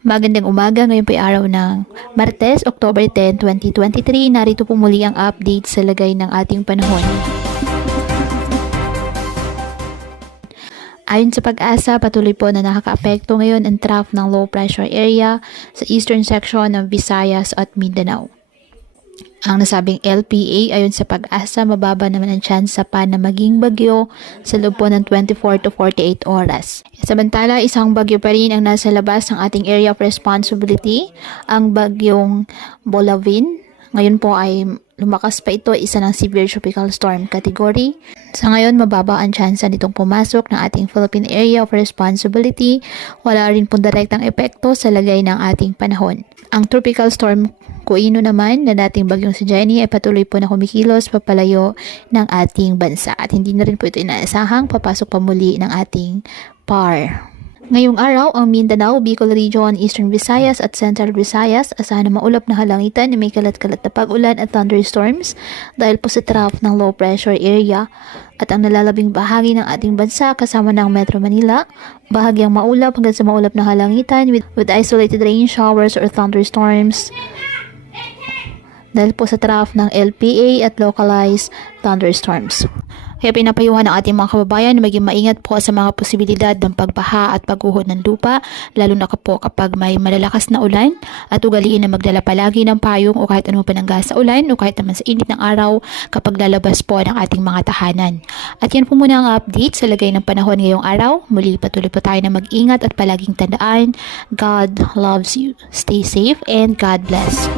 Magandang umaga, ngayon po ay araw ng Martes, October 10, 2023. Narito po muli ang update sa lagay ng ating panahon. Ayon sa Pag-asa, patuloy po na nakakaapekto ngayon ang trough ng low pressure area sa eastern section ng Visayas at Mindanao. Ang nasabing LPA ayon sa Pag-asa, mababa naman ang tsansa pa na maging bagyo sa loob po ng 24 to 48 oras. Samantala, isang bagyo pa rin ang nasa labas ng ating area of responsibility, ang bagyong Bolavin. Ngayon po ay lumakas pa ito, isa ng severe tropical storm category. Sa ngayon, mababa ang tsansa nitong pumasok ng ating Philippine Area of Responsibility. Wala rin pong direktang epekto sa lagay ng ating panahon. Ang tropical storm Kuino naman na dating bagyong si Jenny ay patuloy po na kumikilos papalayo ng ating bansa at hindi na rin po ito inaasahang papasok pa muli ng ating PAR. Ngayong araw, ang Mindanao, Bicol Region, Eastern Visayas at Central Visayas asahan na maulap na halangitan na may kalat-kalat na pag-ulan at thunderstorms dahil po sa trough ng low pressure area at ang nalalabing bahagi ng ating bansa kasama ng Metro Manila, bahagyang maulap hanggang sa maulap na halangitan with isolated rain showers or thunderstorms dahil po sa trough ng LPA at localized thunderstorms. Kaya pinapayuhan ng ating mga kababayan na maging maingat po sa mga posibilidad ng pagbaha at pagguhod ng lupa, lalo na po kapag may malalakas na ulan, at ugaliin na magdala palagi ng payong o kahit anong panangga sa ulan o kahit naman sa init ng araw kapag lalabas po ng ating mga tahanan. At yan po muna ang update sa lagay ng panahon ngayong araw. Muli patuloy po tayo na mag-ingat at palaging tandaan, God loves you. Stay safe and God bless.